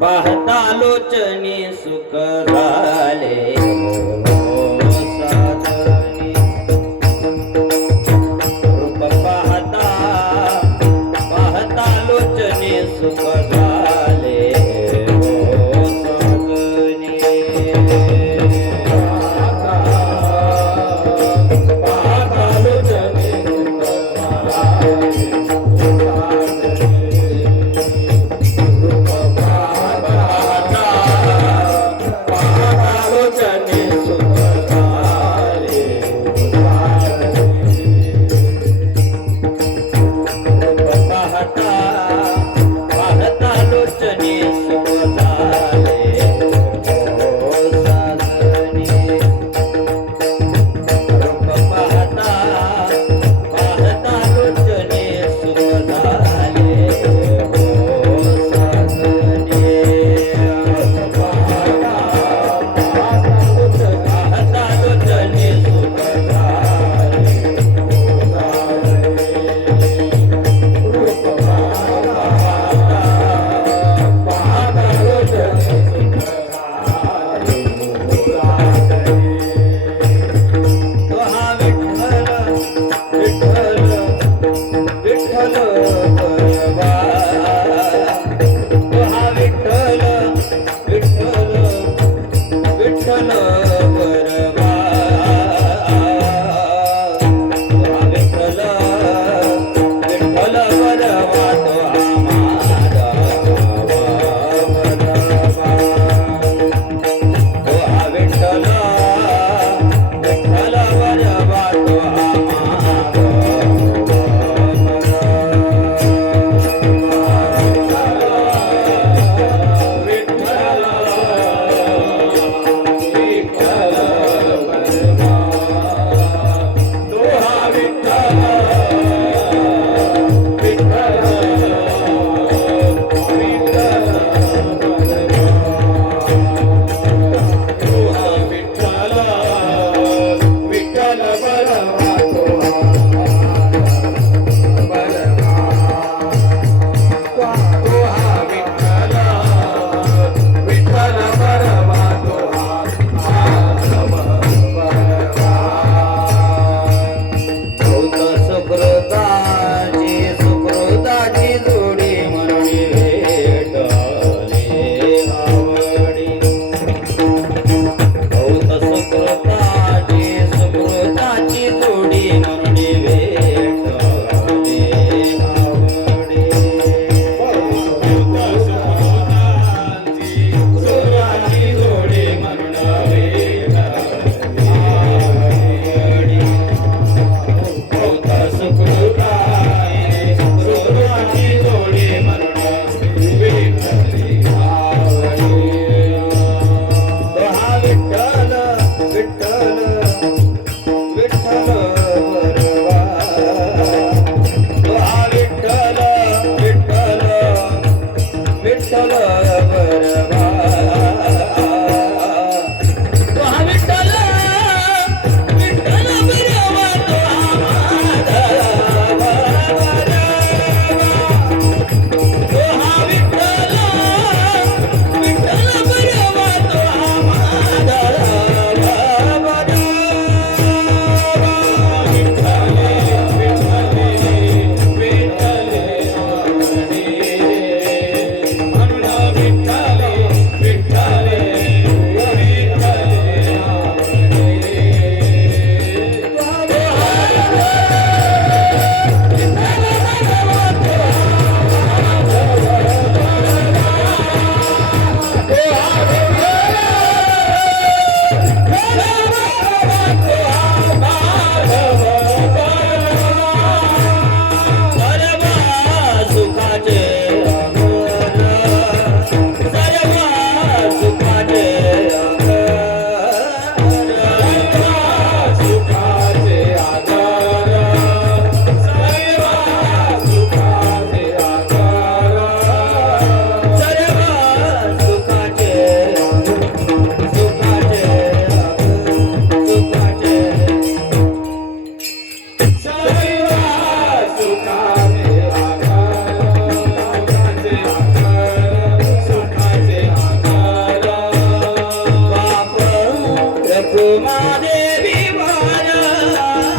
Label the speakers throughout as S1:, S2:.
S1: पाहता लोचनी सुख झाले.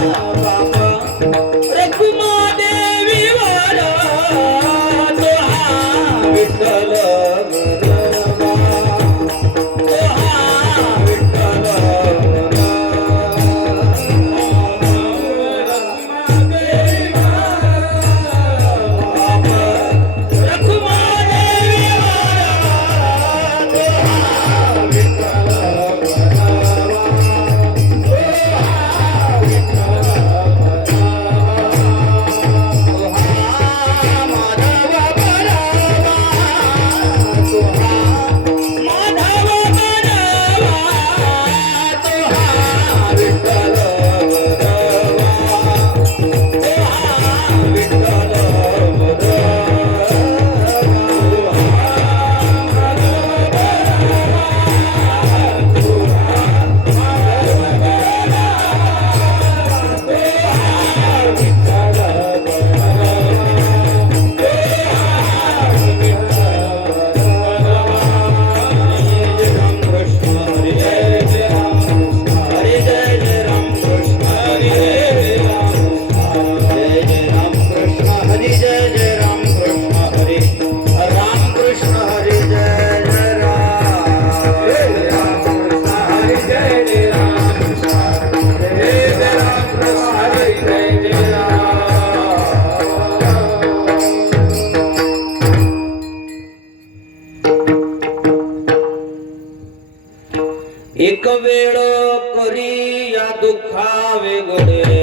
S1: Música
S2: દુખાવે ગળે